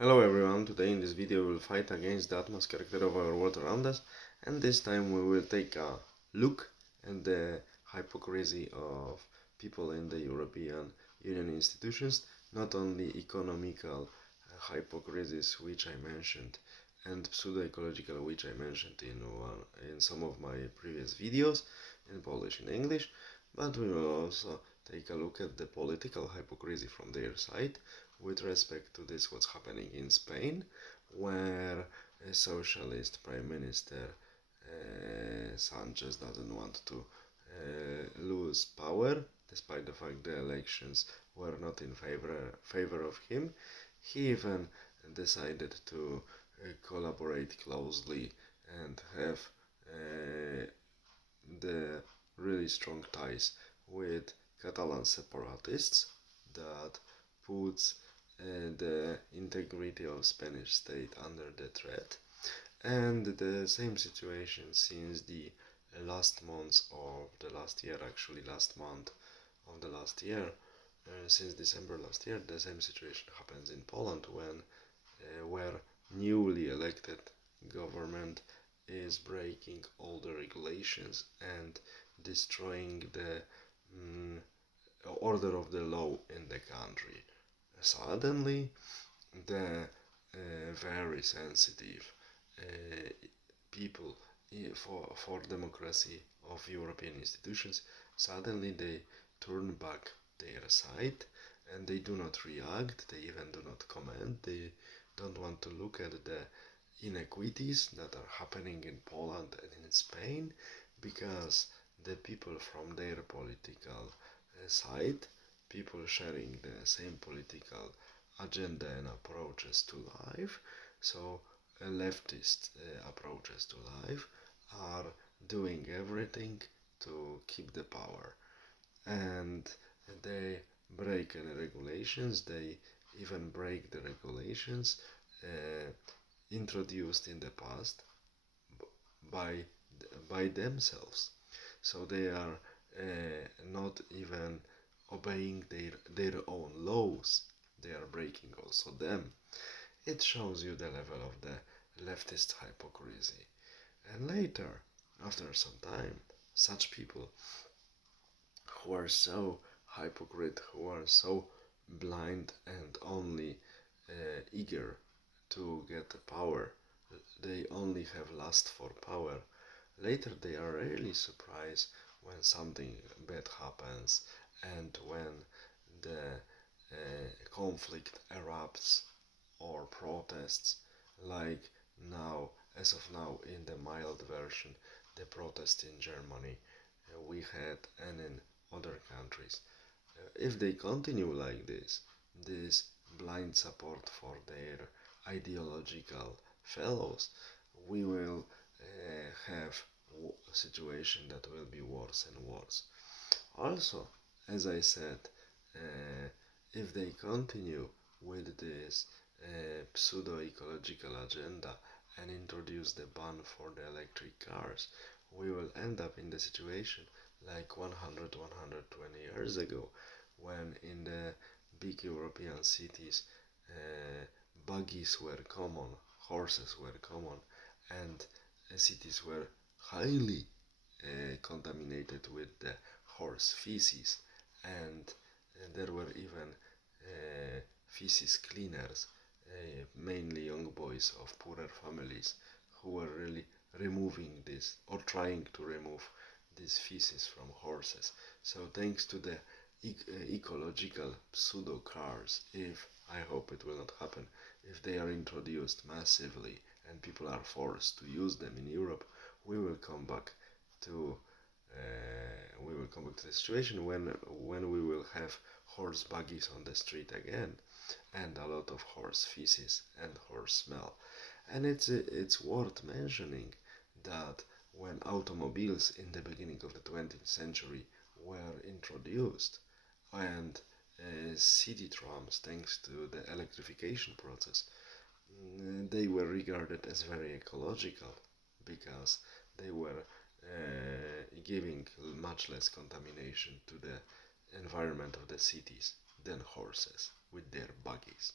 Hello everyone, today in this video we will fight against the atmospheric character of our world around us, and this time we will take a look at the hypocrisy of people in the European Union institutions, not only economical hypocrisies which I mentioned and pseudo-ecological which I mentioned in some of my previous videos in Polish and English, but we will also take a look at the political hypocrisy from their side with respect to this what's happening in Spain, where a socialist prime minister Sanchez doesn't want to lose power despite the fact the elections were not in favor of him. He even decided to collaborate closely and have the really strong ties with Catalan separatists that puts the integrity of Spanish state under the threat. And the same situation since the last months of the last year, actually last month of the last year, since December last year, the same situation happens in Poland where newly elected government is breaking all the regulations and destroying the order of the law in the country. Suddenly, the very sensitive people for democracy of European institutions, suddenly they turn back their side and they do not react, they even do not comment, they don't want to look at the inequities that are happening in Poland and in Spain, because the people from their political side, people sharing the same political agenda and approaches to life, so leftist approaches to life, are doing everything to keep the power. And they break any regulations, they even break the regulations introduced in the past by by themselves. So they are not even obeying their own laws. They are breaking also them. It shows you the level of the leftist hypocrisy. And later, after some time, such people who are so hypocrite, who are so blind and only eager to get power, they only have lust for power. Later they are really surprised when something bad happens and when the conflict erupts or protests, like now, as of now, in the mild version, the protest in Germany we had and in other countries. If they continue like this blind support for their ideological fellows, we will have a situation that will be worse and worse. Also, as I said, if they continue with this pseudo-ecological agenda and introduce the ban for the electric cars, we will end up in the situation like 100, 120 years ago, when in the big European cities buggies were common, horses were common, and cities were highly contaminated with the horse feces, and there were even feces cleaners, mainly young boys of poorer families, who were really removing this or trying to remove these feces from horses. So thanks to the ecological pseudo cars, if I hope it will not happen, if they are introduced massively and people are forced to use them in Europe, we will come back to the situation when we will have horse buggies on the street again, and a lot of horse feces and horse smell. And it's worth mentioning that when automobiles in the beginning of the 20th century were introduced, and city trams, thanks to the electrification process, they were regarded as very ecological, because they were giving much less contamination to the environment of the cities than horses with their buggies.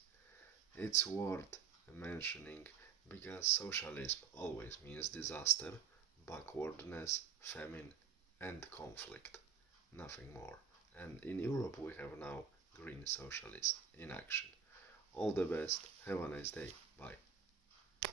It's worth mentioning because socialism always means disaster, backwardness, famine, and conflict. Nothing more. And in Europe, we have now green socialists in action. All the best. Have a nice day. Bye.